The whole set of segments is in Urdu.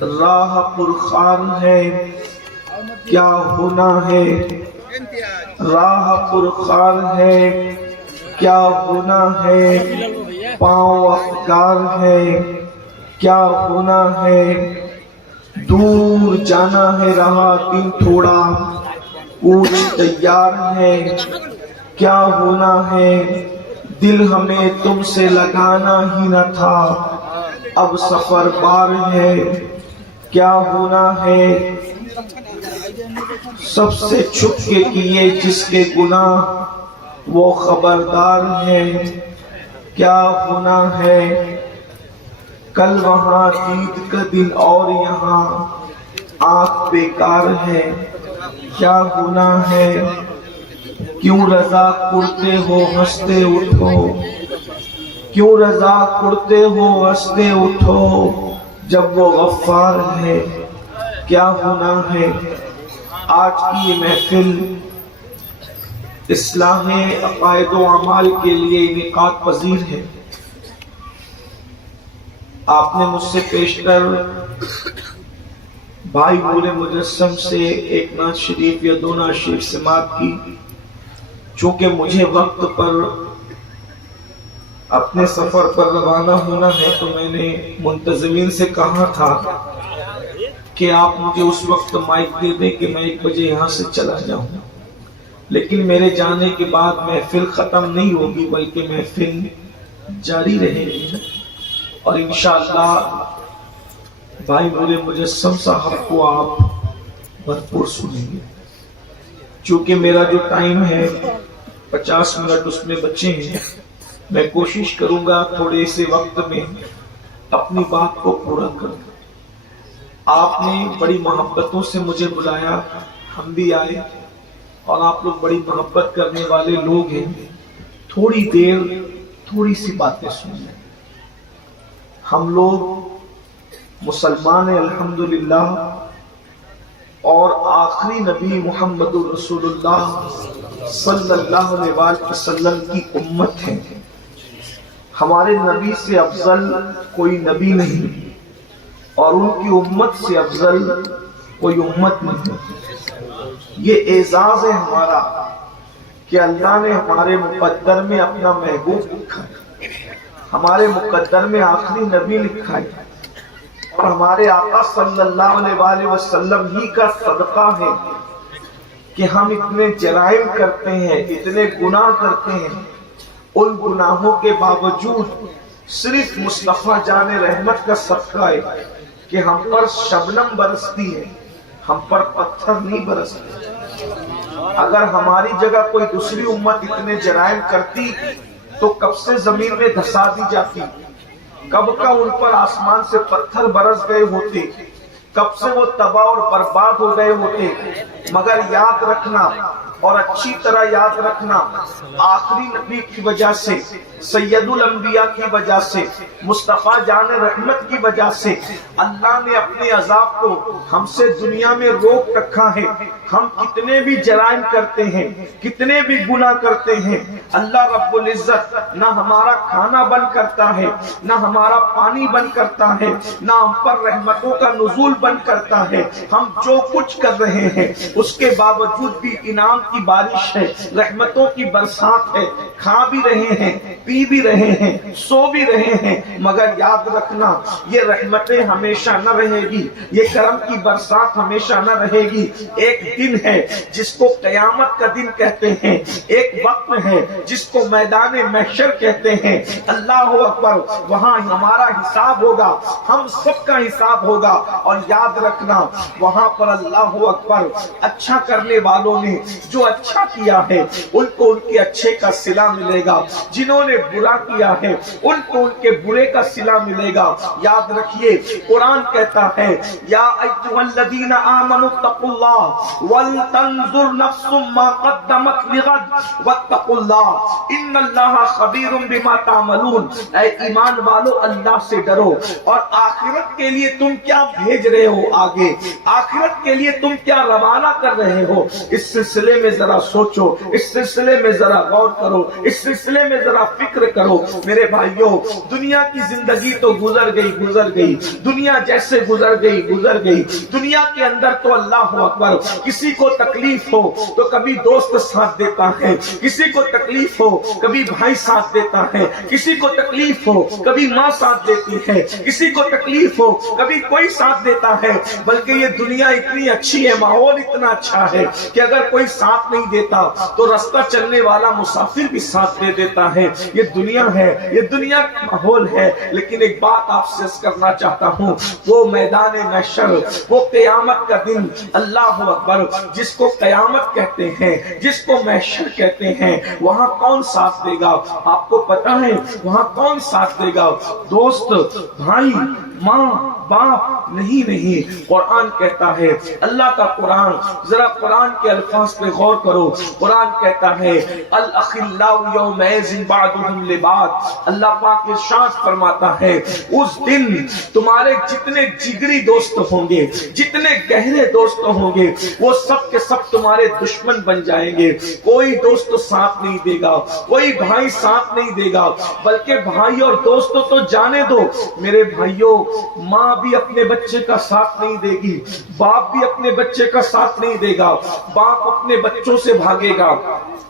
راہ پرخار ہے کیا ہونا ہے، راہ پرخار ہے کیا ہونا ہے، پاؤں افگار ہے کیا ہونا ہے، دور جانا ہے رہا دن تھوڑا، کوچ تیار ہے کیا ہونا ہے، دل ہمیں تم سے لگانا ہی نہ تھا، اب سفر بار ہے کیا ہونا ہے، سب سے چھپ کے کیے جس کے گناہ وہ خبردار ہے کیا ہونا ہے، کل وہاں عید کا دن اور یہاں آنکھ بیکار ہے کیا ہونا ہے، کیوں رضا کرتے ہو ہنستے اٹھو، کیوں رضا کرتے ہو ہنستے اٹھو، جب وہ غفار ہے کیا ہونا ہے۔ آج کی یہ محفل اصلاح عقائد و اعمال کے لیے انعقاد پذیر ہے۔ آپ نے مجھ سے پیشتر بھائی نور مجسم سے ایک نعت شریف یا دو نعت شریف سماعت کی، چونکہ مجھے وقت پر اپنے سفر پر روانہ ہونا ہے تو میں نے منتظمین سے کہا تھا کہ آپ مجھے اس وقت مائک دے دیں کہ میں 1 بجے یہاں سے چلا جاؤں، لیکن میرے جانے کے بعد محفل ختم نہیں ہوگی بلکہ محفل جاری رہے گی، اور انشاءاللہ بھائی نور مجسم صاحب کو آپ بھرپور سنیں گے۔ چونکہ میرا جو ٹائم ہے 50 منٹ اس میں بچے ہیں، میں کوشش کروں گا تھوڑے سے وقت میں اپنی بات کو پورا کروں۔ آپ نے بڑی محبتوں سے مجھے بلایا، ہم بھی آئے، اور آپ لوگ بڑی محبت کرنے والے لوگ ہیں، تھوڑی دیر تھوڑی سی باتیں سن لیں۔ ہم لوگ مسلمان ہیں الحمدللہ، اور آخری نبی محمد رسول اللہ صلی اللہ علیہ وآلہ وسلم کی امت ہے۔ ہمارے نبی سے افضل کوئی نبی نہیں، اور ان کی امت سے افضل کوئی امت نہیں۔ یہ اعزاز ہے ہمارا کہ اللہ نے ہمارے مقدر میں اپنا محبوب لکھا ہے، ہمارے مقدر میں آخری نبی لکھا ہے، اور ہمارے آقا صلی اللہ علیہ وآلہ وسلم ہی کا صدقہ ہے کہ ہم اتنے جرائم کرتے ہیں، اتنے گناہ کرتے ہیں، ان گناہوں کے باوجود صرف مصطفیٰ جان رحمت کا صدقہ ہے کہ ہم پر شبنم برستی ہے، ہم پر پتھر نہیں برستے۔ اگر ہماری جگہ کوئی دوسری امت اتنے جرائم کرتی تو کب سے زمین میں دھسا دی جاتی، کب کا ان پر آسمان سے پتھر برس گئے ہوتے، کب سے وہ تباہ اور برباد ہو گئے ہوتے۔ مگر یاد رکھنا، اور اچھی طرح یاد رکھنا، آخری نبی کی وجہ سے، سید الانبیاء کی وجہ سے، مصطفیٰ جان رحمت کی وجہ سے اللہ نے اپنے عذاب کو ہم سے دنیا میں روک رکھا ہے۔ ہم کتنے بھی جرائم کرتے ہیں، کتنے بھی گناہ کرتے ہیں، اللہ رب العزت نہ ہمارا کھانا بند کرتا ہے، نہ ہمارا پانی بند کرتا ہے، نہ ہم پر رحمتوں کا نزول بند کرتا ہے۔ ہم جو کچھ کر رہے ہیں اس کے باوجود بھی انعام کی بارش ہے، رحمتوں کی برسات ہے، کھا بھی رہے ہیں، پی بھی رہے ہیں، سو بھی رہے ہیں، مگر یاد رکھنا یہ رحمتیں ہمیشہ نہ رہے گی، یہ کرم کی برسات ہمیشہ نہ رہے گی۔ ایک دن ہے جس کو قیامت کا دن کہتے ہیں، ایک وقت ہے جس کو میدان محشر کہتے ہیں۔ اللہ اکبر، وہاں ہمارا حساب ہوگا، ہم سب کا حساب ہوگا، اور یاد رکھنا وہاں پر اللہ اکبر اچھا کرنے والوں نے جو اچھا کیا ہے ان کو ان کے اچھے کا صلہ ملے گا، جنہوں نے برا کیا ہے ان کو ان کے برے کا صلہ ملے گا۔ یاد رکھیے قرآن کہتا ہے یا ایھا الذین آمنوا اتقوا اللہ ولتنظر نفس ما قدمت لغد واتقوا اللہ ان اللہ خبیر بما تعملون۔ اے ایمان والو اللہ سے ڈرو، اور آخرت کے لیے تم کیا بھیج رہے ہو آگے، آخرت کے لیے تم کیا روانہ کر رہے ہو، اس سلسلے میں ذرا سوچو، اس سلسلے میں ذرا غور کرو، اس سلسلے میں ذرا فکر کرو۔ میرے بھائیوں، دنیا کی زندگی تو گزر گئی، دنیا جیسے گزر گئی۔ دنیا کے اندر تو اللہ اکبر، کسی کو تکلیف ہو تو کبھی دوست ساتھ دیتا ہے، کسی کو تکلیف ہو کبھی بھائی ساتھ دیتا ہے، کسی کو تکلیف ہو کبھی ماں ساتھ دیتی ہے، کسی کو تکلیف ہو کبھی کوئی ساتھ دیتا ہے۔ بلکہ یہ دنیا اتنی اچھی ہے، ماحول اتنا اچھا ہے کہ اگر کوئی ساتھ نہیں دیتا تو رستہ چلنے والا مسافر بھی ساتھ دے دیتا ہے۔ یہ دنیا ہے، یہ دنیا کا ماحول ہے۔ لیکن ایک بات آپ سے کرنا چاہتا ہوں، وہ میدان محشر، وہ قیامت کا دن، اللہ اکبر، جس کو قیامت کہتے ہیں، جس کو محشر کہتے ہیں، وہاں کون ساتھ دے گا؟ آپ کو پتا ہے وہاں کون ساتھ دے گا؟ دوست، بھائی، ماں، باپ نہیں۔ قرآن کہتا ہے، اللہ کا قرآن، ذرا قرآن کے الفاظ پہ غور کرو۔ قرآن کہتا ہے الاخلاء یومئذ بعضهم لبعض، اللہ پاک ارشاد فرماتا ہے اس دن تمہارے جتنے جگری دوست ہوں گے، جتنے گہرے دوست ہوں گے، وہ سب کے سب تمہارے دشمن بن جائیں گے۔ کوئی دوست ساتھ نہیں دے گا، کوئی بھائی ساتھ نہیں دے گا، بلکہ بھائی اور دوست تو جانے دو میرے بھائیوں، ماں بھی اپنے بچے کا ساتھ نہیں دے گی، باپ بھی اپنے بچے کا ساتھ نہیں دے گا، باپ اپنے بچوں سے بھاگے گا،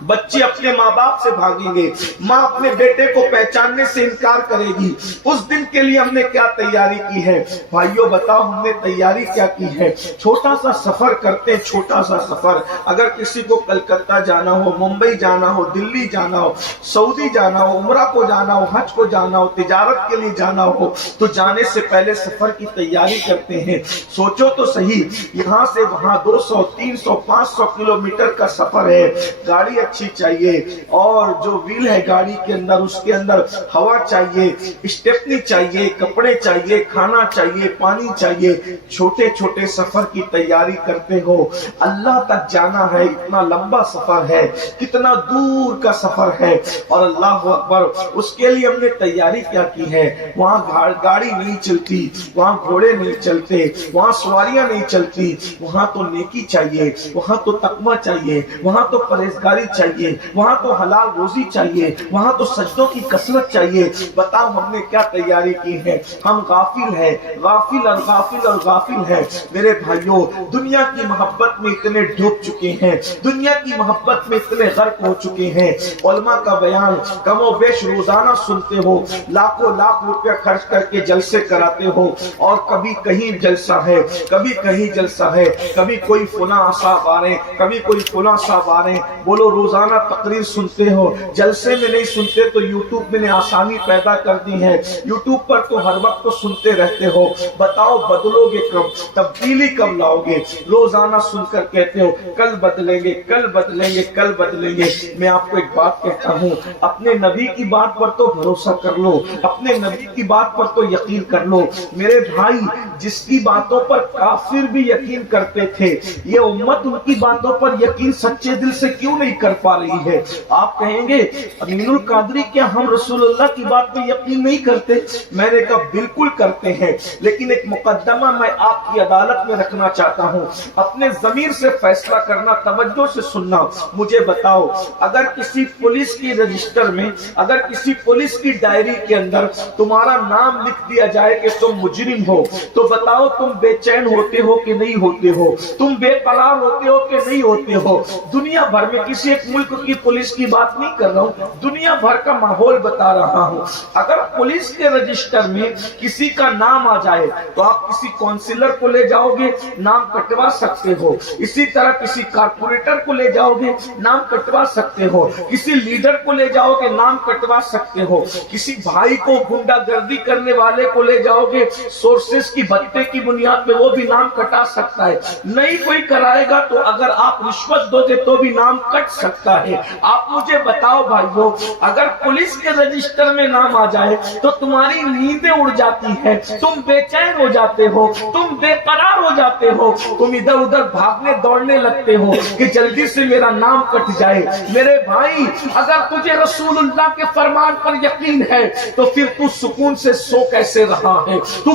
بچے اپنے ماں باپ سے بھاگیں گے، ماں اپنے بیٹے کو پہچاننے سے انکار کرے گی۔ اس دن کے لیے ہم نے کیا تیاری کی ہے بھائیوں؟ بتاؤ ہم نے تیاری کیا کی ہے؟ چھوٹا سا سفر کرتے، چھوٹا سا سفر۔ اگر کسی کو کلکتہ جانا ہو، ممبئی جانا ہو، دلی جانا ہو، سعودی جانا ہو، عمرہ کو جانا ہو، حج کو جانا ہو، تجارت کے لیے جانا ہو، تو جانے سے پہلے سفر کی تیاری کرتے ہیں۔ سوچو تو صحیح، یہاں سے وہاں 200، 300، 500 کلومیٹر کا سفر ہے۔ گاڑی اچھی چاہیے، اور جو ویل ہے گاڑی کے اندر، اس کے اندر ہوا چاہیے، اسٹیپنی چاہیے، کپڑے چاہیے، کھانا چاہیے، پانی چاہیے۔ چھوٹے چھوٹے سفر کی تیاری کرتے ہو، اللہ تک جانا ہے، اتنا لمبا سفر ہے، کتنا دور کا سفر ہے، اور اللہ اکبر، اس کے لیے ہم نے تیاری کیا کی ہے؟ وہاں گاڑی نہیں چلتی، وہاں گھوڑے نہیں چلتے، وہاں سواریاں نہیں چلتی، وہاں تو نیکی چاہیے، وہاں تو تقویٰ چاہیے، وہاں تو پرہیزگاری چاہیے، وہاں تو حلال روزی چاہیے، وہاں تو سجدوں کی کثرت چاہیے۔ بتاؤ ہم نے کیا تیاری کی ہے؟ ہم غافل ہیں، غافل اور غافل اور غافل ہیں۔ میرے بھائیوں، دنیا کی محبت میں اتنے ڈوب چکے ہیں، دنیا کی محبت میں اتنے غرق ہو چکے ہیں۔ علماء کا بیان کم و بیش روزانہ سنتے ہو، لاکھوں لاکھ روپے خرچ کر کے جلسے کراتے ہو، اور کبھی کہیں جلسہ ہے، کبھی کہیں جلسہ ہے، کبھی کوئی فلاں صاحب آ رہے، کبھی کوئی فلاں صاحب آ رہے۔ بولو روزانہ تقریر سنتے ہو، جلسے میں نہیں سنتے تو یوٹیوب میں نے آسانی پیدا کر دی ہے، یوٹیوب پر تو ہر وقت تو سنتے رہتے ہو۔ بتاؤ بدلو گے کب؟ تبدیلی کب لاؤ گے؟ روزانہ سن کر کہتے ہو کل بدلیں گے، کل بدلیں گے، کل بدلیں گے۔ میں آپ کو ایک بات کہتا ہوں، اپنے نبی کی بات پر تو بھروسہ کر لو، اپنے نبی کی بات پر تو یقین کر لو۔ میرے بھائی، جس کی باتوں پر کافر بھی یقین کرتے تھے، یہ امت ان کی باتوں پر یقین سچے دل سے کیوں نہیں کر پا رہی ہے؟ آپ کہیں گے امین القادری کیا ہم رسول اللہ کی بات پہ یقین نہیں کرتے؟ میں نے کہا بالکل کرتے ہیں، لیکن ایک مقدمہ میں آپ کی عدالت میں رکھنا چاہتا ہوں، اپنے ضمیر سے فیصلہ کرنا، توجہ سے سننا۔ مجھے بتاؤ، اگر کسی پولیس کی رجسٹر میں، اگر کسی پولیس کی ڈائری کے اندر تمہارا نام لکھ دیا جائے کہ تم مجرم ہو، تو بتاؤ تم بے چین ہوتے ہو کہ نہیں ہوتے ہو؟ تم بے قرار ہوتے ہو کہ نہیں ہوتے ہو؟ دنیا بھر میں کسی ایک ملک کی پولیس کی بات نہیں کر رہا ہوں، دنیا بھر کا ماحول بتا رہا ہوں۔ اگر پولیس کے رجسٹر میں کسی کا نام آ جائے تو آپ کسی کونسلر کو لے جاؤ گے، نام کٹوا سکتے ہو، اسی طرح کسی کارپوریٹر کو لے جاؤ گے، نام کٹوا سکتے ہو، کسی لیڈر کو لے جاؤ گے، نام کٹوا سکتے ہو، کسی بھائی کو گنڈا گردی کرنے والے کو لے جاؤ گے، سورسز کی بھتے کی بنیاد پہ وہ بھی نام کٹا سکتا ہے۔ نہیں کوئی کرائے گا تو اگر آپ رشوت دو گے تو بھی نام کٹ سکتا ہے۔ آپ مجھے بتاؤ بھائیو، اگر پولیس کے رجسٹر میں نام آ جائے تو تمہاری نیندیں اڑ جاتی ہیں، تم بے چین ہو جاتے ہو، تم بے قرار ہو جاتے ہو، تم ادھر ادھر بھاگنے دوڑنے لگتے ہو کہ جلدی سے میرا نام کٹ جائے۔ میرے بھائی، اگر تجھے رسول اللہ کے فرمان پر یقین ہے تو پھر تو سکون سے سو کیسے رہا ہے؟ تو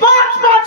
5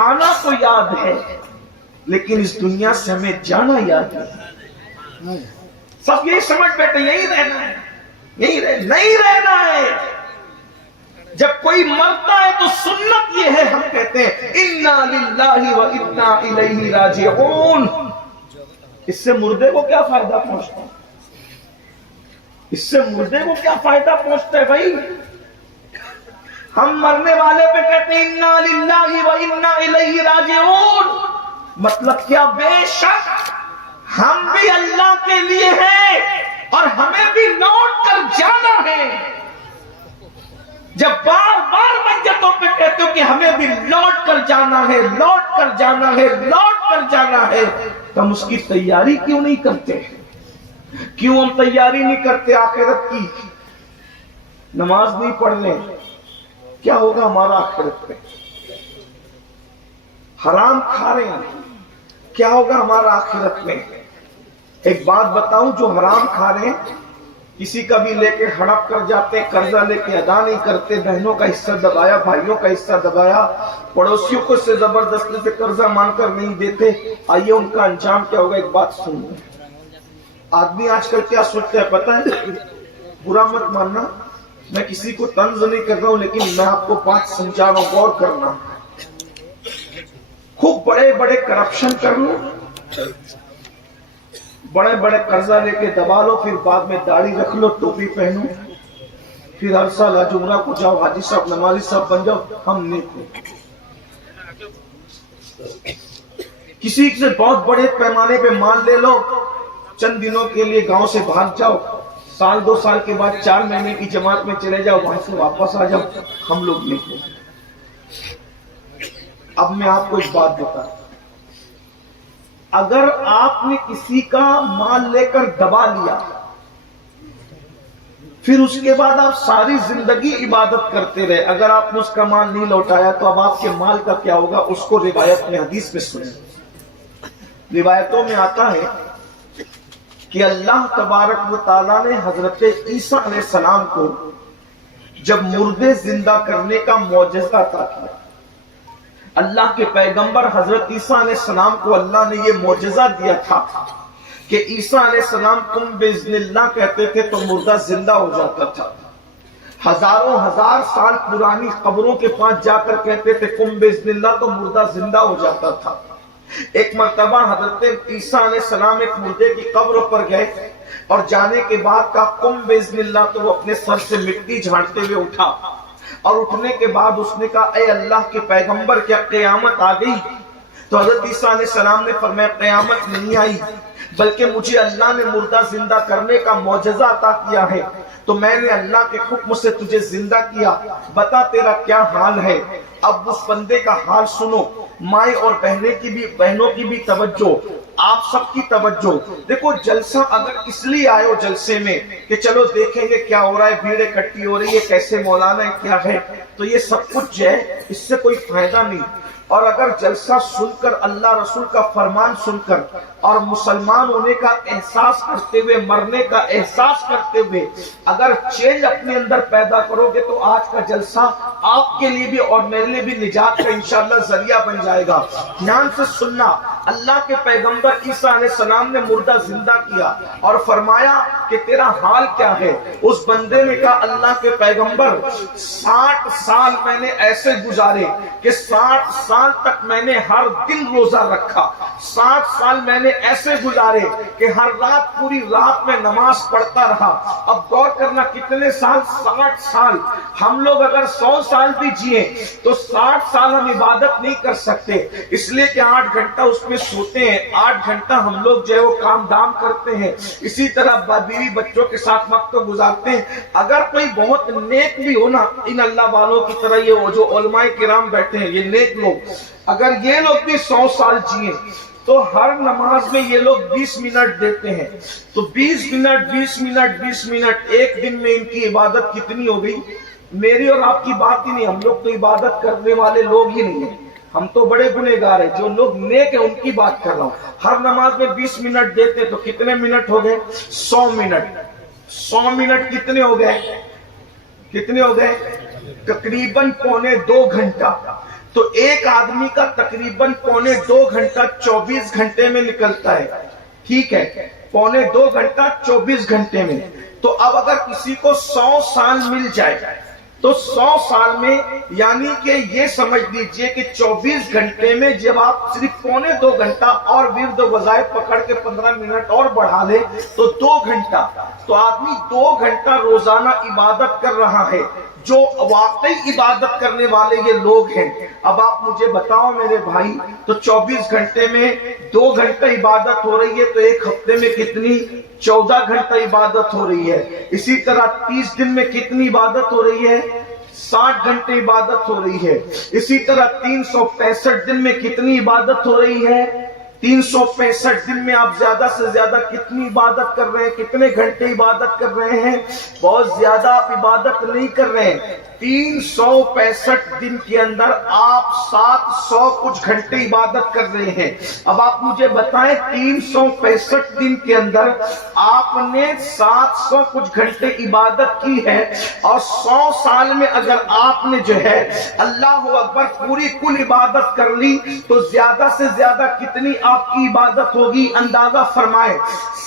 آنا تو یاد ہے لیکن اس دنیا سے ہمیں جانا یاد نہیں. سب یہی سمجھ بیٹھے یہی رہنا ہے, نہیں رہنا ہے. جب کوئی مرتا ہے تو سنت یہ ہے, ہم کہتے ہیں انا للہ و انا الیہ راجعون. اس سے مردے کو کیا فائدہ پہنچتا ہے؟ اس سے مردے کو کیا فائدہ پہنچتا ہے بھائی؟ ہم مرنے والے پہ کہتے ہیں انا للہ و انا الیہ راجعون. مطلب کیا؟ بے شک ہم بھی اللہ کے لیے ہیں اور ہمیں بھی لوٹ کر جانا ہے. جب بار بار میتوں پہ کہتے ہو کہ ہمیں بھی لوٹ کر جانا ہے, لوٹ کر جانا ہے, لوٹ کر جانا ہے, تو ہم اس کی تیاری کیوں نہیں کرتے؟ کیوں ہم تیاری نہیں کرتے آخرت کی؟ نماز نہیں پڑھ لیں, کیا ہوگا ہمارا آخرت پہ؟ حرام کھا رہے ہیں, کیا ہوگا ہمارا آخرت میں؟ ایک بات بتاؤں, جو حرام کھا رہے ہیں کسی کا بھی لے کے ہڑپ کر جاتے ہیں, قرضہ لے کے ادا نہیں کرتے, بہنوں کا حصہ دبایا, بھائیوں کا حصہ دبایا, پڑوسیوں کو سے زبردستی سے قرضہ مانگ کر نہیں دیتے, آئیے ان کا انجام کیا ہوگا؟ ایک بات سن لیں. آدمی آج کل کیا سوچتا ہے پتہ ہے؟ برا مت ماننا, میں کسی کو طنز نہیں کر رہا ہوں, لیکن میں آپ کو 5 سمجھا رہا ہوں, غور کرنا. خوب بڑے بڑے کرپشن کر لو, بڑے بڑے قرضہ لے کے دبا لو, پھر بعد میں داڑھی رکھ لو, ٹوپی پہنو, پھر ہر سال جمعہ کو جاؤ, حاجی صاحب نمازی صاحب بن جاؤ. ہم نیک ہو. کسی سے بہت بڑے پیمانے پہ مال لے لو, چند دنوں کے لیے گاؤں سے بھاگ جاؤ, سال 2 سال کے بعد 4 مہینے کی جماعت میں چلے جاؤ, وہاں سے واپس آ جاؤ. ہم لوگ نیک ہو. اب میں آپ کو ایک بات بتا, اگر آپ نے کسی کا مال لے کر دبا لیا, پھر اس کے بعد آپ ساری زندگی عبادت کرتے رہے, اگر آپ نے اس کا مال نہیں لوٹایا تو اب آپ کے مال کا کیا ہوگا؟ اس کو روایت میں, حدیث میں سنیں. روایتوں میں آتا ہے کہ اللہ تبارک و تعالیٰ نے حضرت عیسیٰ علیہ السلام کو جب مردے زندہ کرنے کا معجزہ عطا کیا, اللہ کے پیغمبر حضرت عیسیٰ علیہ السلام کو اللہ نے یہ معجزہ دیا تھا کہ عیسیٰ علیہ السلام تم باذن اللہ کہتے تھے تو مردہ زندہ ہو جاتا تھا. ہزاروں ہزار سال پرانی قبروں کے پاس جا کر کہتے تھے تم باذن اللہ تو مردہ زندہ ہو جاتا تھا. ایک مرتبہ حضرت عیسیٰ علیہ السلام ایک مردے کی قبر پر گئے اور جانے کے بعد کہا قم باذن اللہ, تو وہ اپنے سر سے مٹی جھاڑتے ہوئے اٹھا, اور اٹھنے کے بعد اس نے کہا اے اللہ کے پیغمبر کیا قیامت آ گئی؟ تو حضرت عیسیٰ علیہ السلام نے فرمایا قیامت نہیں آئی, بلکہ مجھے اللہ نے مردہ زندہ کرنے کا معجزہ عطا کیا ہے, تو میں نے اللہ کے حکم سے تجھے زندہ کیا, بتا تیرا کیا حال ہے؟ اب اس بندے کا حال سنو. مائیں اور بہنوں کی بھی توجہ, آپ سب کی توجہ. دیکھو جلسہ اگر اس لیے آئے ہو جلسے میں کہ چلو دیکھیں گے کیا ہو رہا ہے, بھیڑ اکٹھی ہو رہی ہے, کیسے مولانا ہے, کیا ہے, تو یہ سب کچھ جو ہے اس سے کوئی فائدہ نہیں. اور اگر جلسہ سن کر, اللہ رسول کا فرمان سن کر اور مسلمان ہونے کا احساس کرتے ہوئے, مرنے کا احساس کرتے ہوئے اگر چینج اپنے اندر پیدا کرو گے تو آج کا جلسہ آپ کے لیے بھی اور میرے لیے بھی نجات کا انشاءاللہ ذریعہ بن جائے گا. دھیان سے سننا, اللہ کے پیغمبر عیسیٰ علیہ السلام نے مردہ زندہ کیا اور فرمایا کہ تیرا حال کیا ہے؟ اس بندے نے کہا اللہ کے پیغمبر 60 سال میں نے ایسے گزارے کہ 60 سال تک میں نے ہر دن روزہ رکھا, 60 سال میں نے ایسے گزارے کہ ہر رات پوری رات میں نماز پڑھتا رہا. اب غور کرنا کتنے سال؟ 60 سال. ہم لوگ اگر 100 سال بھی جیے تو 60 سال ہم عبادت نہیں کر سکتے, اس لیے کہ 8 گھنٹہ اس میں سوتے ہیں, 8 گھنٹہ ہم لوگ جو ہے وہ کام دام کرتے ہیں, اسی طرح بیوی بچوں کے ساتھ وقت گزارتے ہیں. اگر کوئی بہت نیک بھی ہو نا, ان اللہ والوں کی طرح یہ جو علماء کرام بیٹھے ہیں یہ نیک لوگ, اگر یہ لوگ بھی 100 سال جیے تو ہر نماز میں یہ لوگ 20 منٹ دیتے ہیں, تو 20 منٹ ایک دن میں ان کی عبادت کتنی ہو گئی؟ میری اور آپ کی بات ہی نہیں, ہم لوگ تو عبادت کرنے والے لوگ ہی نہیں ہیں, ہم تو بڑے گنہگار ہیں. جو لوگ نیک ہیں ان کی بات کر رہا ہوں. ہر نماز میں 20 منٹ دیتے ہیں تو کتنے منٹ ہو گئے؟ 100 منٹ. 100 منٹ کتنے ہو گئے؟ تقریباً 1.25 گھنٹہ. تو ایک آدمی کا تقریباً 1.25 گھنٹہ 24 گھنٹے میں نکلتا ہے. ٹھیک ہے, 1.25 گھنٹہ 24 گھنٹے میں. تو اب اگر کسی کو 100 سال مل جائے تو 100 سال میں یعنی کہ یہ سمجھ لیجئے کہ 24 گھنٹے میں جب آپ صرف 1.25 گھنٹہ اور ورد و وظائف پکڑ کے 15 منٹ اور بڑھا لے تو 2 گھنٹہ. تو آدمی 2 گھنٹہ روزانہ عبادت کر رہا ہے. جو واقعی عبادت کرنے والے یہ لوگ ہیں. اب آپ مجھے بتاؤ میرے بھائی, تو 24 گھنٹے میں 2 گھنٹہ عبادت ہو رہی ہے تو ایک ہفتے میں کتنی؟ 14 گھنٹہ عبادت ہو رہی ہے. اسی طرح 30 دن میں کتنی عبادت ہو رہی ہے؟ 60 گھنٹے عبادت ہو رہی ہے. اسی طرح 365 دن میں کتنی عبادت ہو رہی ہے؟ 365 دن میں آپ زیادہ سے زیادہ کتنی عبادت کر رہے ہیں؟ کتنے گھنٹے عبادت کر رہے ہیں؟ بہت زیادہ آپ عبادت نہیں کر رہے ہیں. 365 دن کے اندر آپ 700 کچھ گھنٹے عبادت کر رہے ہیں. اب آپ مجھے بتائیں 365 دن کے اندر آپ نے 700 کچھ گھنٹے عبادت کی ہے, اور 100 سال میں اگر آپ نے جو ہے اللہ اکبر پوری کل عبادت کر لی تو زیادہ سے زیادہ کتنی آپ کی عبادت ہوگی؟ اندازہ فرمائیں.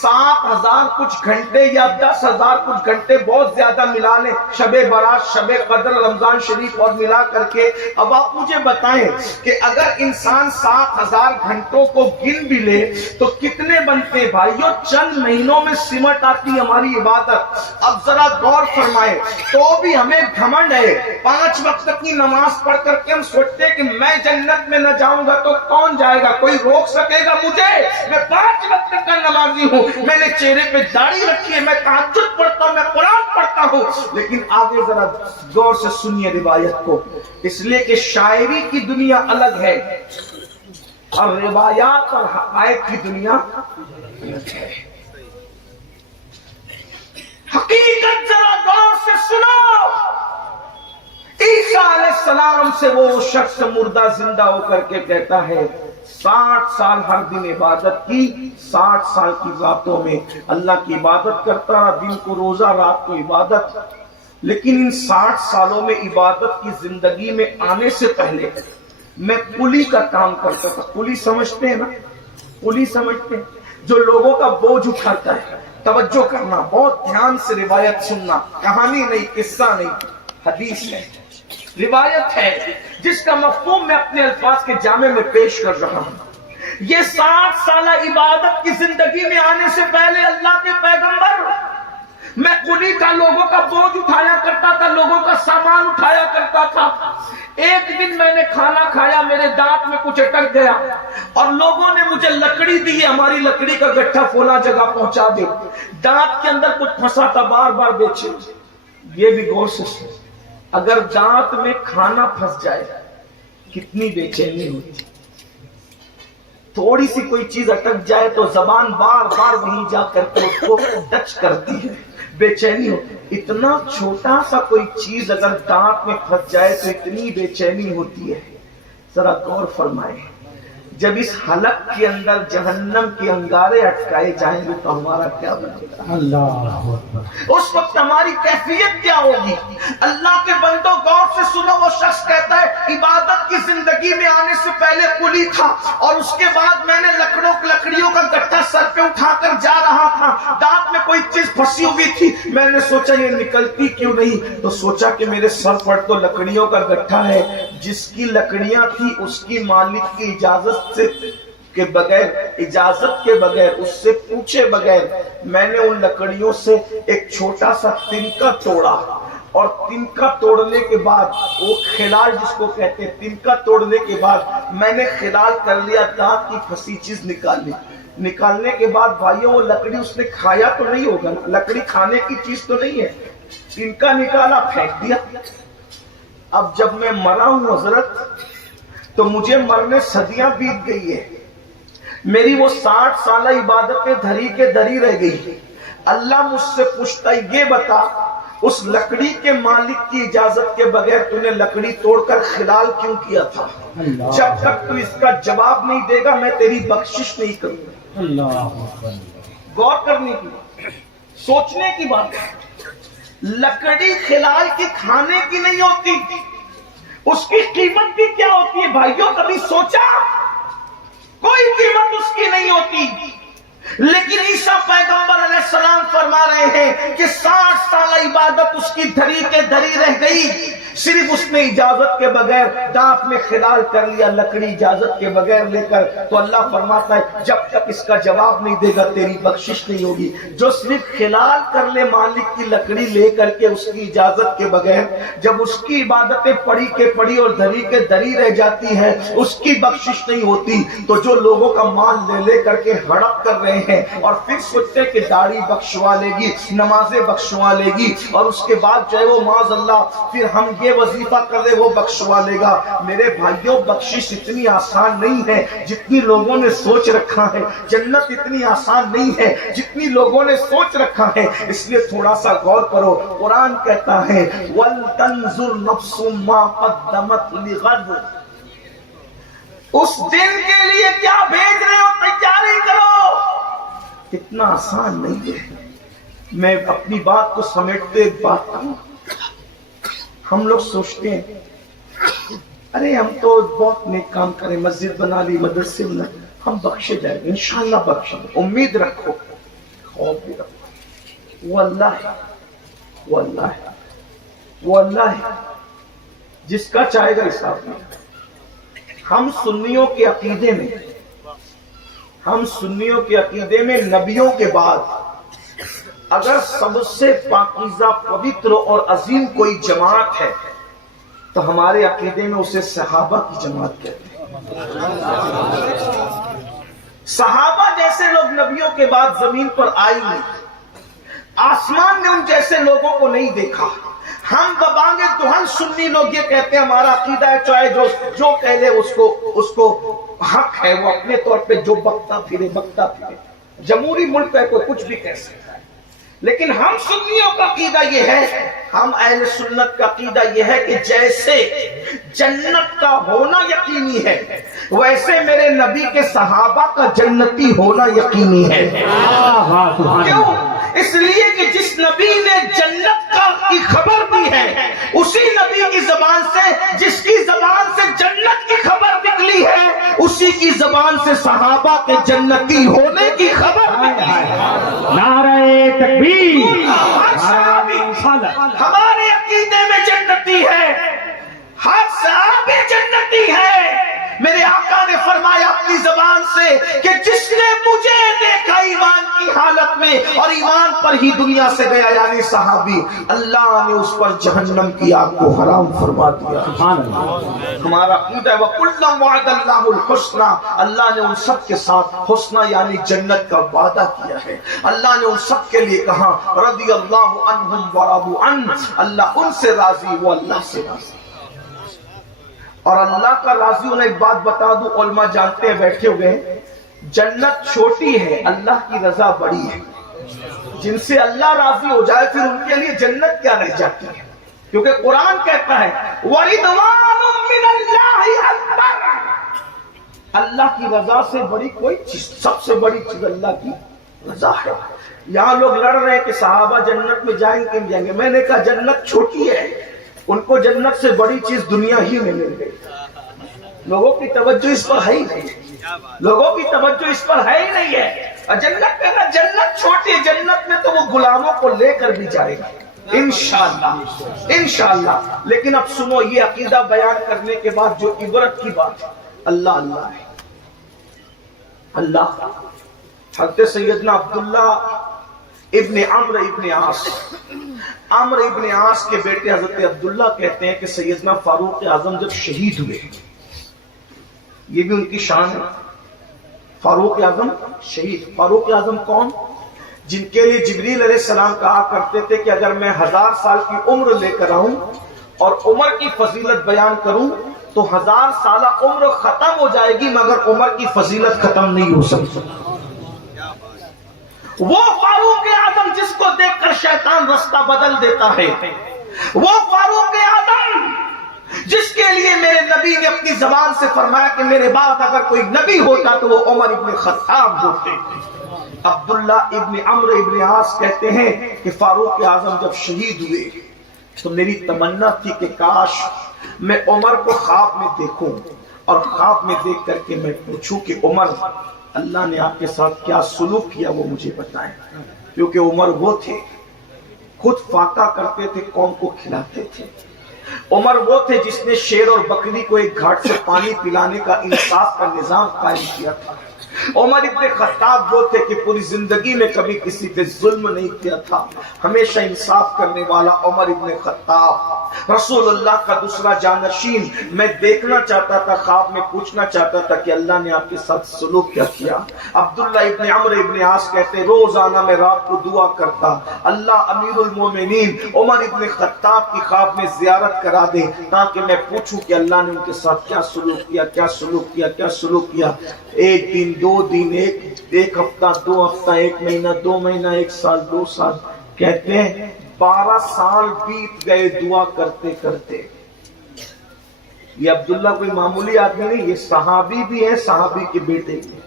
7,000 کچھ گھنٹے یا 10,000 کچھ گھنٹے, بہت زیادہ ملا لیں, شب برات, شب قدر, رمضان شریف اور ملا کر کے. اب آپ مجھے بتائیں کہ اگر انسان 7,000 گھنٹوں کو گن بھی لے تو کتنے بنتے ہیں بھائیوں؟ چند مہینوں میں سمٹ آتی ہماری عبادت. اب ذرا غور فرمائیں, تو بھی ہمیں گھمنڈ ہے. 5 وقت کی نماز پڑھ کر کے ہم سوچتے کہ میں جنت میں نہ جاؤں گا تو کون جائے گا؟ کوئی روک سکے گا مجھے؟ میں 5 وقت کا نمازی ہوں, میں نے چہرے پہ داڑھی رکھی ہے, میں تہجد پڑھتا ہوں, میں قرآن پڑھتا ہوں. لیکن آگے ذرا غور سے سنیے روایت کو, اس لیے کہ شاعری کی دنیا الگ ہے اور روایات اور حقائق کی دنیا الگ ہے. حقیقت ذرا غور سے سنو. عیسیٰ علیہ السلام سے وہ شخص مردہ زندہ ہو کر کے کہتا ہے 60 سال ہر دن عبادت کی, 60 سال کی راتوں میں اللہ کی عبادت کرتا رہا, دن کو روزہ, رات کو عبادت. لیکن ان 60 سالوں میں عبادت کی زندگی میں آنے سے پہلے میں کلی کا کام کرتا تھا. کلی سمجھتے ہیں نا؟ کلی سمجھتے ہیں, جو لوگوں کا بوجھ اٹھاتا ہے. توجہ کرنا, بہت دھیان سے روایت سننا, کہانی نہیں, قصہ نہیں, حدیث ہے, روایت ہے جس کا مفہوم میں اپنے الفاظ کے جامع میں پیش کر رہا ہوں. یہ 60 سالہ عبادت کی زندگی میں آنے سے پہلے اللہ کے پیغمبر, میں کلی کا لوگوں کا بوجھ اٹھایا کرتا تھا, لوگوں کا سامان اٹھایا کرتا تھا. ایک دن میں نے کھانا کھایا, میرے دانت میں کچھ اٹک گیا اور لوگوں نے مجھے لکڑی دی, ہماری لکڑی کا گٹھا فولا جگہ پہنچا دے. دانت کے اندر کچھ پھنسا تھا, بار بار بیچے. یہ بھی غور سے سن, اگر دانت میں کھانا پھنس جائے کتنی بے چینی ہوتی. تھوڑی سی کوئی چیز اٹک جائے تو زبان بار بار وہیں جا کر کے اس کو ٹچ کرتی ہے, بے چینی ہو. اتنا چھوٹا سا کوئی چیز اگر دانت میں پھنس جائے تو اتنی بے چینی ہوتی ہے. ذرا غور فرمائیں, جب اس حلق کے اندر جہنم کے انگارے اٹکائے جائیں گے تو ہمارا کیا بنے گا؟ اللہ, اس وقت ہماری کیفیت کیا ہوگی؟ اللہ کے بندوں غور سے سنو. وہ شخص کہتا ہے عبادت کی زندگی میں آنے سے پہلے کلی تھا, اور اس کے بعد میں نے لکڑیوں کا گٹھا سر پہ اٹھا کر جا رہا تھا, دانت میں کوئی چیز پھنسی ہوئی تھی, میں نے سوچا یہ نکلتی کیوں نہیں, تو سوچا کہ میرے سر پر تو لکڑیوں کا گٹھا ہے, جس کی لکڑیاں تھی اس کی مالک کی اجازت کے بغیر, اجازت کے بغیر, اس سے پوچھے بغیر میں نے ان لکڑیوں سے ایک چھوٹا سا تنکا توڑا, اور تنکا توڑنے کے بعد وہ خلال جس کو کہتے ہیں, تنکا توڑنے کے بعد میں نے خلال کر لیا, دانت کی پھنسی چیز نکال لی. نکالنے کے بعد بھائیوں وہ لکڑی اس نے کھایا تو نہیں ہوگا, لکڑی کھانے کی چیز تو نہیں ہے, تنکا نکالا پھینک دیا. اب جب میں مرا ہوں حضرت تو مجھے مرنے صدیاں بیت گئی ہے, میری وہ 60 سالہ عبادتیں دھری کے دھری رہ گئی. اللہ مجھ سے پوچھتا ہے یہ بتا اس لکڑی کے مالک کی اجازت کے بغیر تو نے لکڑی توڑ کر خلال کیوں کیا تھا؟ جب تک تو اس کا جواب نہیں دے گا میں تیری بخشش نہیں کروں گا. اللہ, غور کرنے کی, سوچنے کی بات ہے. لکڑی خلال کی کھانے کی نہیں ہوتی, اس کی قیمت بھی کیا ہوتی ہے بھائیوں؟ کبھی سوچا؟ کوئی قیمت اس کی نہیں ہوتی. لیکن عیسیٰ پیغمبر علیہ السلام فرما رہے ہیں کہ 60 سال عبادت اس کی دھری کے دھری رہ گئی. صرف اس نے اجازت کے بغیر دانت میں خلال کر لیا، لکڑی اجازت کے بغیر لے کر. تو اللہ فرماتا ہے جب تک اس کا جواب نہیں دے گا تیری بخشش نہیں ہوگی. جو صرف خلال کر لے مالک کی لکڑی لے کر کے اس کی اجازت کے بغیر، جب اس کی عبادتیں پڑی کے پڑی اور دھری کے دھری رہ جاتی ہیں، اس کی بخشش نہیں ہوتی. تو جو لوگوں کا مال لے لے کر کے ہڑپ کر رہے ہیں اور پھر سوچتے کہ داڑھی بخشوا لے گی، نمازیں بخشوا لے گی، اور اس کے بعد جو ہے وہ معاذ اللہ پھر ہم یہ وظیفہ کر لے وہ بخشوا لے گا. میرے بھائیوں بخشش اتنی آسان نہیں ہے جتنی لوگوں نے سوچ رکھا ہے. جنت اتنی آسان نہیں ہے جتنی لوگوں نے سوچ رکھا ہے. اس لیے تھوڑا سا غور کرو. قرآن کہتا ہے وَلْتَنْظُرْ نَفْسٌ مَا قَدَّمَتْ لِغَدٍ. اس دن کے لیے کیا بھیج رہے ہو، تیاری کرو. اتنا آسان نہیں ہے. میں اپنی بات کو سمیٹتے ایک بات کروں. ہم لوگ سوچتے ہیں ارے ہم تو بہت نیک کام کریں، مسجد بنا لی، مدرسے بنا، ہم بخشے جائیں گے، انشاءاللہ بخشیں گے. امید رکھو، خوف بھی رکھو. وہ اللہ ہے، وہ اللہ ہے، وہ اللہ ہے جس کا چاہے گا حساب نہیں. ہم سنیوں کے عقیدے میں نبیوں کے بعد اگر سب سے پاکیزہ، پوتر اور عظیم کوئی جماعت ہے تو ہمارے عقیدے میں اسے صحابہ کی جماعت کہتے ہیں. صحابہ جیسے لوگ نبیوں کے بعد زمین پر آئے نہیں. آسمان نے ان جیسے لوگوں کو نہیں دیکھا. ہم دبانگے دہن سنی لوگ یہ کہتے ہیں ہمارا عقیدہ ہے چاہے جو کہہ لے اس کو حق ہے، وہ اپنے طور پہ جو بکتا پھرے. جمہوری ملک ہے، کوئی کچھ بھی کہہ سکتا ہے. لیکن ہم سنیوں کا عقیدہ یہ ہے، ہم اہل سنت کا عقیدہ یہ ہے کہ جیسے جنت کا ہونا یقینی ہے ویسے میرے نبی کے صحابہ کا جنتی ہونا یقینی ہے. کیوں؟ اس لیے کہ جس نبی نے جنت کی خبر دی ہے اسی نبی کی زبان سے، جس کی زبان سے جنت کی خبر نکلی ہے اسی کی زبان سے صحابہ کے جنتی ہونے کی خبر نکلی ہے. نعرہ تکبیر. ہمارے عقیدے میں جنتی ہے، ہر صحابی جنتی ہے. میرے آقا نے فرمایا اپنی زبان سے کہ جس نے مجھے دیکھا ایمان کی حالت میں اور ایمان پر ہی دنیا سے گیا، یعنی صحابی، اللہ نے اس پر جہنم کی آگ کو حرام فرما دیا. ہمارا عقیدہ ہے وَكُلًّا وَعَدَ اللَّهُ الْحُسْنَى. اللہ نے ان سب کے ساتھ حسنہ یعنی جنت کا وعدہ کیا ہے. اللہ نے ان سب کے لیے کہا رضی اللہ عنہم ورضوا عنہ. اللہ ان سے راضی، وہ اللہ سے راضی. اور اللہ کا راضی ہونا، ایک بات بتا دوں، علماء جانتے ہیں بیٹھے ہوئے ہیں، جنت چھوٹی ہے، اللہ کی رضا بڑی ہے. جن سے اللہ راضی ہو جائے پھر ان کے لیے جنت کیا رہ جاتی ہے. کیونکہ قرآن کہتا ہے وَرِضْوَانٌ مِّنَ اللَّهِ أَكْبَرُ. اللہ کی رضا سے بڑی کوئی چیز، سب سے بڑی چیز اللہ کی رضا ہے. یہاں لوگ لڑ رہے ہیں کہ صحابہ جنت میں جائیں گے نہیں جائیں گے. میں نے کہا جنت چھوٹی ہے، ان کو جنت سے بڑی چیز دنیا ہی میں مل گئی. لوگوں کی توجہ اس پر ہے ہی نہیں، لوگوں کی توجہ اس پر ہے ہی نہیں ہے. اور جنت کہنا جنت چھوٹی ہے، جنت میں تو وہ غلاموں کو لے کر بھی جائے گا انشاءاللہ انشاءاللہ. لیکن اب سنو، یہ عقیدہ بیان کرنے کے بعد جو عبرت کی بات ہے، اللہ اللہ ہے. اللہ. حضرت سیدنا عبداللہ ابن عمرو ابن عاص، عمرو ابن عاص کے بیٹے حضرت عبداللہ کہتے ہیں کہ سیدنا فاروق اعظم جب شہید ہوئے، یہ بھی ان کی شان ہے، فاروق اعظم شہید. فاروق اعظم کون؟ جن کے لیے جبریل علیہ السلام کہا کرتے تھے کہ اگر میں 1000 سال کی عمر لے کر آؤں اور عمر کی فضیلت بیان کروں تو 1000 سالہ عمر ختم ہو جائے گی مگر عمر کی فضیلت ختم نہیں ہو سکتی. وہ فاروق اعظم جس کو دیکھ کر شیطان رستہ بدل دیتا ہے، وہ فاروق اعظم جس کے لیے میرے نبی نے اپنی زبان سے فرمایا کہ میرے بعد اگر کوئی نبی ہوتا تو وہ عمر ابن خطاب ہوتے. عبداللہ ابن عمرو ابن عاص کہتے ہیں کہ فاروق اعظم جب شہید ہوئے تو میری تمنا تھی کہ کاش میں عمر کو خواب میں دیکھوں اور خواب میں دیکھ کر کے میں پوچھوں کہ عمر اللہ نے آپ کے ساتھ کیا سلوک کیا وہ مجھے بتائیں. کیونکہ عمر وہ تھے خود فاقہ کرتے تھے، قوم کو کھلاتے تھے. عمر وہ تھے جس نے شیر اور بکری کو ایک گھاٹ سے پانی پلانے کا انصاف کا نظام قائم کیا تھا. عمر ابن خطاب وہ تھے کہ پوری زندگی میں کبھی کسی پہ ظلم نہیں کیا تھا، ہمیشہ انصاف کرنے والا عمر ابن خطاب رسول اللہ کا دوسرا جانشین. میں دیکھنا چاہتا تھا، خواب میں پوچھنا چاہتا تھا کہ اللہ نے آپ کے ساتھ سلوک کیا کیا. عبداللہ ابن عمرو ابن عاص کہتے روزانہ میں رات کو دعا کرتا اللہ امیر المومنین عمر ابن خطاب کی خواب میں زیارت کرا دے تاکہ میں پوچھوں کہ اللہ نے ان کے ساتھ کیا سلوک کیا، کیا سلوک کیا، کیا سلوک کیا. ایک دن، دو دن، ایک ہفتہ، دو ہفتہ، ایک مہینہ، دو مہینہ، ایک سال، دو سال، کہتے ہیں 12 سال بیت گئے دعا کرتے کرتے. یہ عبداللہ کوئی معمولی آدمی نہیں، یہ صحابی بھی ہے، صحابی کے بیٹے بھی.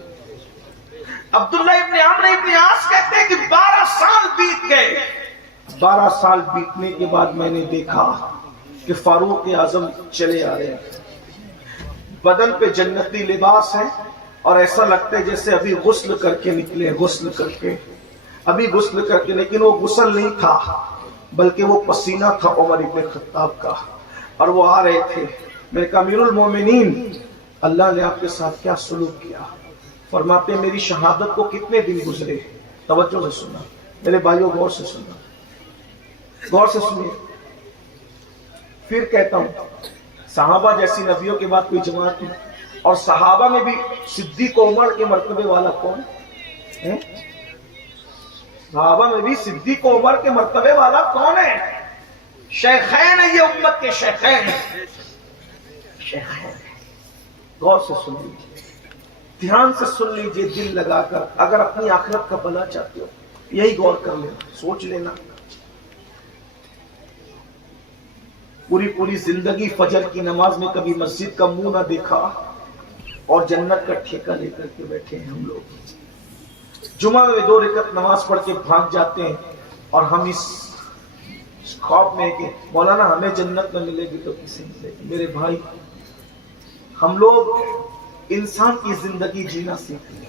عبداللہ ابن عمرو ابن عاص کہتے ہیں کہ 12 سال بیت گئے. 12 سال بیتنے کے بعد میں نے دیکھا کہ فاروق اعظم چلے آ رہے ہیں. بدن پہ جنتی لباس ہے اور ایسا لگتا ہے جیسے ابھی غسل کر کے نکلے، غسل کر کے، ابھی غسل کر کے. لیکن وہ غسل نہیں تھا بلکہ وہ پسینہ تھا عمر ابن خطاب کا، اور وہ آ رہے تھے. میں نے کہا امیر المومنین اللہ نے آپ کے ساتھ کیا سلوک کیا؟ فرماتے ہیں میری شہادت کو کتنے دن گزرے. توجہ سے سننا میرے بھائیوں، غور سے سننا، غور سے سنیے. پھر کہتا ہوں صحابہ جیسی نبیوں کے بعد کوئی جماعت نہیں، اور صحابہ میں بھی صدیق و عمر کے مرتبے والا کون ہے؟ صحابہ میں بھی صدیق و عمر کے مرتبے والا کون ہے؟ شیخین ہیں، یہ امت کے شیخین ہیں. شیخین. غور سے سن لیجیے، دھیان سے سن لیجیے، دل لگا کر. اگر اپنی آخرت کا بھلا چاہتے ہو یہی غور کر لینا، سوچ لینا. پوری زندگی فجر کی نماز میں کبھی مسجد کا منہ نہ دیکھا اور جنت کا ٹھیکہ لے کر کے بیٹھے ہیں ہم لوگ. جمعہ میں 2 رکعت نماز پڑھ کے بھاگ جاتے ہیں اور ہم اس خواب میں کہ مولانا ہمیں جنت نہ ملے گی تو کسے ملے گی. میرے بھائی، ہم لوگ انسان کی زندگی جینا سیکھیں،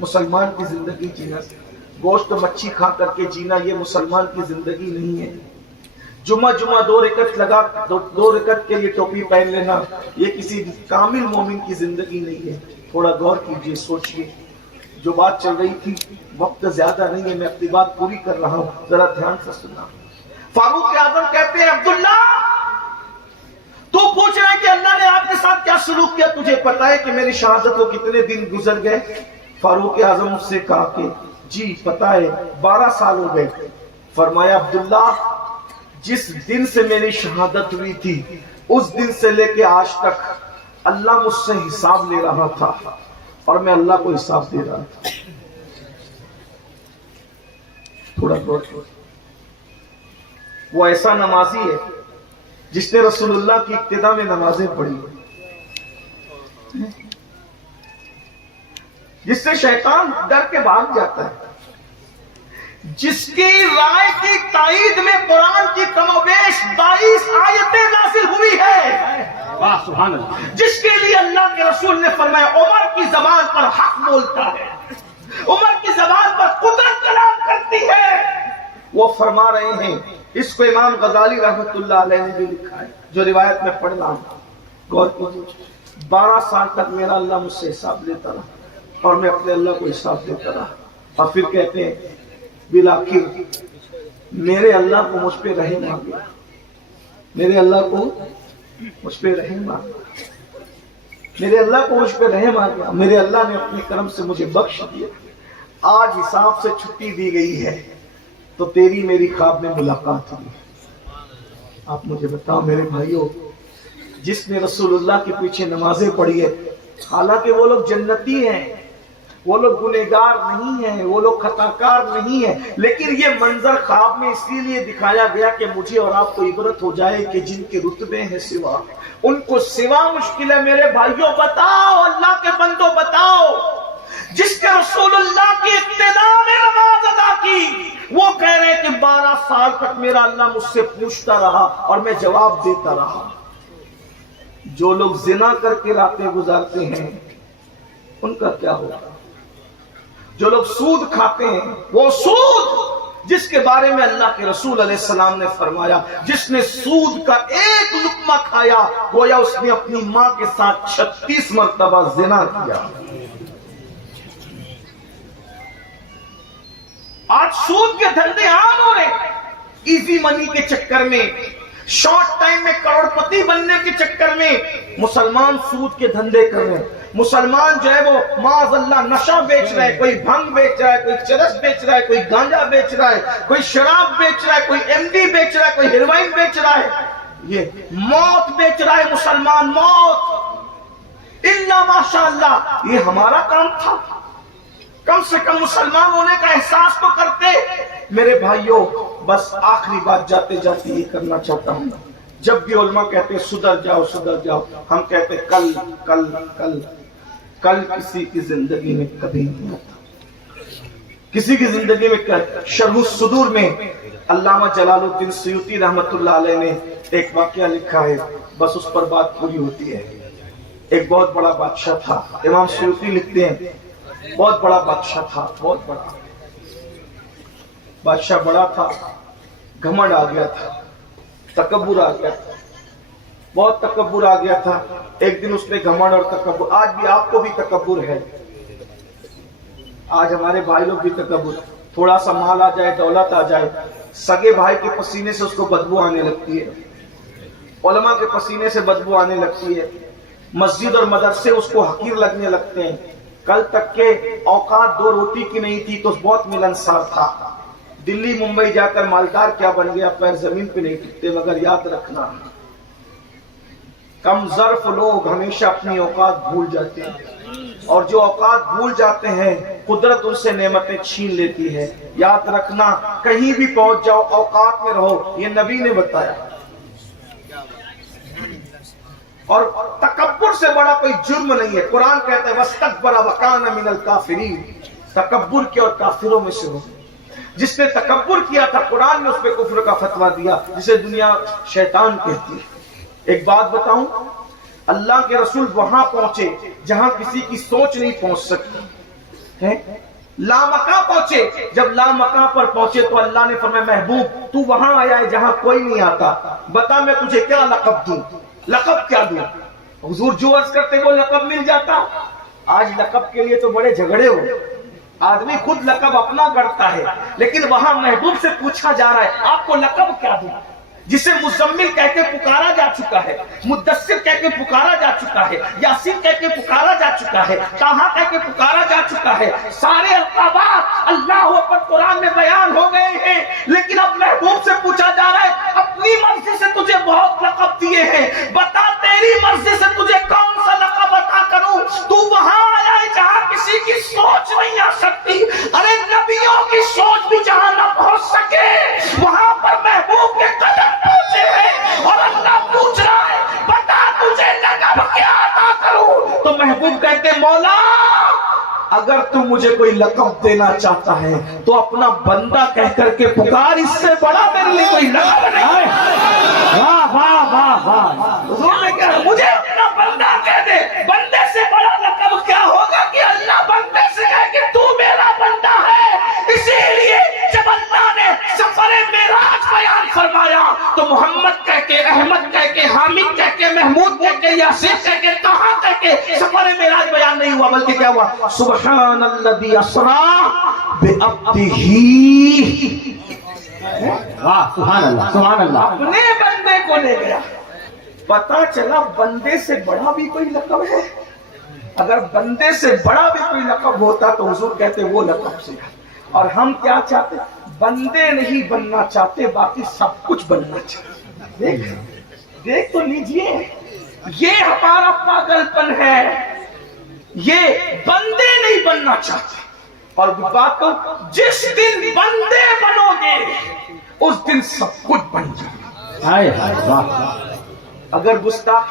مسلمان کی زندگی جینا سیکھیں. گوشت مچھی کھا کر کے جینا یہ مسلمان کی زندگی نہیں ہے. جمعہ 2 رکعت لگا، 2 رکعت کے لیے ٹوپی پہن لینا یہ کسی کامل مومن کی زندگی نہیں ہے. تھوڑا غور کیجئے، سوچئے. جو بات چل رہی تھی، وقت زیادہ نہیں ہے، میں اپنی بات پوری کر رہا ہوں، ذرا دھیان سے سننا. فاروق اعظم کہتے ہیں عبداللہ تو پوچھ رہا ہے کہ اللہ نے آپ کے ساتھ کیا سلوک کیا، تجھے پتا ہے کہ میری شہادت کو کتنے دن گزر گئے؟ فاروق اعظم سے کہا کہ جی پتا ہے 12 سال ہو گئے. فرمایا عبداللہ جس دن سے میری شہادت ہوئی تھی اس دن سے لے کے آج تک اللہ مجھ سے حساب لے رہا تھا اور میں اللہ کو حساب دے رہا تھا. تھوڑا غور کرو. وہ ایسا نمازی ہے جس نے رسول اللہ کی ابتدا میں نمازیں پڑھی، جس سے شیطان ڈر کے بھاگ جاتا ہے، جس کی رائے کی تائید میں قرآن کی کم و بیش 22 آیتیں نازل ہوئی ہے، سبحان اللہ، جس کے لیے اللہ کے رسول نے فرمایا عمر کی زبان پر حق بولتا ہے، عمر کی زبان پر قدرت کلام کرتی ہے. وہ فرما رہے ہیں، اس کو امام غزالی رحمت اللہ علیہ نے بھی لکھا ہے جو روایت میں پڑھ رہا ہوں. غور کیجیے. 12 سال تک میرا اللہ مجھ سے حساب لیتا رہا اور میں اپنے اللہ کو حساب دیتا رہا. اور پھر کہتے ہیں بالآخر میرے اللہ کو مجھ پہ رحم آ گیا، میرے اللہ کو مجھ پہ رحم آ گیا، میرے اللہ کو مجھ پہ رحم آ گیا. میرے اللہ نے اپنے کرم سے مجھے بخش دیا. آج حساب سے چھٹی دی گئی ہے تو تیری میری خواب میں ملاقات ہوئی. آپ مجھے بتاؤ میرے بھائیوں، جس نے رسول اللہ کے پیچھے نمازیں پڑھی ہے، حالانکہ وہ لوگ جنتی ہیں، وہ لوگ گنہگار نہیں ہیں، وہ لوگ خطاکار نہیں ہیں، لیکن یہ منظر خواب میں اسی لیے دکھایا گیا کہ مجھے اور آپ کو عبرت ہو جائے کہ جن کے رتبے ہیں سوا، ان کو سوا مشکل ہے. میرے بھائیوں بتاؤ، اللہ کے بندوں بتاؤ، جس کے رسول اللہ کی ابتدا میں نماز ادا کی، وہ کہہ رہے کہ 12 سال تک میرا اللہ مجھ سے پوچھتا رہا اور میں جواب دیتا رہا. جو لوگ زنا کر کے راتیں گزارتے ہیں ان کا کیا ہوگا؟ جو لوگ سود کھاتے ہیں، وہ سود جس کے بارے میں اللہ کے رسول علیہ السلام نے فرمایا، جس نے سود کا ایک لقمہ کھایا گویا اس نے اپنی ماں کے ساتھ 36 مرتبہ زنا کیا۔ آج سود کے دھندے عام ہو رہے ہیں، ایزی منی کے چکر میں، شارٹ ٹائم میں کروڑ پتی بننے کے چکر میں مسلمان سود کے دھندے کر رہے ہیں۔ مسلمان جو ہے وہ معاذ اللہ نشہ بیچ رہا ہے، کوئی بھنگ بیچ رہا ہے، کوئی چرس بیچ رہا ہے، کوئی گانجا بیچ رہا ہے، کوئی شراب بیچ رہا ہے، کوئی ایم ڈی بیچ رہا ہے، کوئی ہیروئن بیچ رہا ہے، یہ موت بیچ رہا ہے مسلمان، موت الا ماشاء اللہ۔ یہ ہمارا کام تھا، کم سے کم مسلمان ہونے کا احساس تو کرتے۔ میرے بھائیوں، بس آخری بات جاتے جاتے یہ کرنا چاہتا ہوں، جب بھی علماء کہتے ہیں سدھر جاؤ سدھر جاؤ، ہم کہتے ہیں کل کل کل کل کسی کی زندگی میں کبھی نہیں آتا، کسی کی زندگی میں شرح الصدور میں علامہ جلال الدین سیوطی رحمت اللہ علیہ نے ایک واقعہ لکھا ہے، بس اس پر بات پوری ہوتی ہے۔ ایک بہت بڑا بادشاہ تھا، امام سیوطی لکھتے ہیں بہت بڑا بادشاہ تھا، بہت بڑا بادشاہ، بڑا تھا، گھمنڈ آ گیا تھا، تکبر آ گیا تھا، بہت تکبر آ گیا تھا۔ ایک دن اس نے گھمنڈ اور تکبر، آج بھی آپ کو بھی تکبر ہے، آج ہمارے بھائی لوگ بھی تکبر، تھوڑا سا مال آ جائے، دولت آ جائے، سگے بھائی کے پسینے سے اس کو بدبو آنے لگتی ہے، علماء کے پسینے سے بدبو آنے لگتی ہے، مسجد اور مدرسے اس کو حقیر لگنے لگتے ہیں۔ کل تک کے اوقات 2 روٹی کی نہیں تھی تو بہت ملنسار تھا، دلی ممبئی جا کر مالدار کیا بن گیا، پیر زمین پہ نہیں ٹکتے۔ مگر یاد رکھنا، کم ظرف لوگ ہمیشہ اپنی اوقات بھول جاتے ہیں، اور جو اوقات بھول جاتے ہیں قدرت ان سے نعمتیں چھین لیتی ہے۔ یاد رکھنا، کہیں بھی پہنچ جاؤ اوقات میں رہو، یہ نبی نے بتایا۔ اور تکبر سے بڑا کوئی جرم نہیں ہے، قرآن کہتا ہے وَاسْتَكْبَرَ وَكَانَ مِنَ الْكَافِرِينَ، تکبر کیا اور کافروں میں سے ہو۔ جس نے تکبر کیا تھا قرآن نے اس پہ کفر کا فتویٰ دیا، جسے دنیا شیطان کہتی ہے۔ ایک بات بتاؤں، اللہ کے رسول وہاں پہنچے جہاں کسی کی سوچ نہیں پہنچ سکتی ہے، لامکاں پہنچے، جب لامکاں پر پہنچے تو اللہ نے فرمایا محبوب تو وہاں آیا ہے جہاں کوئی نہیں آتا، بتا میں تجھے کیا لقب دوں، لقب کیا دوں؟ حضور جو عرض کرتے وہ لقب مل جاتا۔ آج لقب کے لیے تو بڑے جھگڑے ہو، آدمی خود لقب اپنا گڑتا ہے، لیکن وہاں محبوب سے پوچھا جا رہا ہے آپ کو لقب کیا دوں؟ جسے مزمل کہہ کے پکارا جا چکا ہے، مدثر کہہ کے پکارا جا چکا ہے، یاسین کہہ کے پکارا جا چکا ہے، طٰہٰ کہہ کے پکارا جا چکا ہے، سارے القابات اللہ اکبر قرآن میں بیان ہو گئے ہیں، لیکن اب محبوب سے پوچھا جا رہا ہے اپنی مرضی سے تجھے بہت لقب دیے ہیں، بتا تیری مرضی سے تجھے کون سا لقب عطا کروں؟ تو وہاں آیا ہے جہاں کسی کی سوچ نہیں آ سکتی، ارے نبیوں کی سوچ بھی جہاں نہ پہنچ سکے وہاں پر محبوب کے قدم پہنچے ہیں، اور اللہ پوچھ رہا ہے بتا تجھے لقب کیا عطا کروں؟ تو محبوب کہتے مولا اگر تو مجھے کوئی لقب دینا چاہتا ہے تو اپنا بندہ کہہ کر کے پکار، اس سے بڑا میرے لیے کوئی لقب نہیں ہے۔ واہ واہ واہ واہ، حضور نے کہا مجھے اپنا بندہ کہہ دے، بندے سے بڑا لقب کیا ہوگا کہ اللہ بندے سے کہے کہ تو میرا بندہ ہے۔ اسی لیے جب اللہ نے سفر معراج بیان فرمایا تو محمد کہہ کے، احمد کہہ کے، حامد کہہ کے، محمود کہہ کے، یاسین کہہ کے، طٰہٰ کہہ کے سفر معراج بیان نہیں ہوا، بلکہ کیا ہوا؟ سبحان الذی اسریٰ بعبدہ، واہ سبحان اللہ سبحان اللہ، اپنے بندے کو لے گیا۔ پتا چلا بندے سے بڑا بھی کوئی لقب ہے۔ اگر بندے سے بڑا بھی کوئی لقب ہوتا تو حضور کہتے وہ لقب سے۔ اور ہم کیا چاہتے؟ بندے نہیں بننا چاہتے، باقی سب کچھ بننا چاہتے۔ دیکھ تو لیجئے، یہ ہمارا پاگل پن ہے، یہ بندے نہیں بننا چاہتے۔ اور بات تو جس دن بندے بنو گے اس دن سب کچھ بن جائے گا۔ ہائے ہائے واہ، اگر گستاخی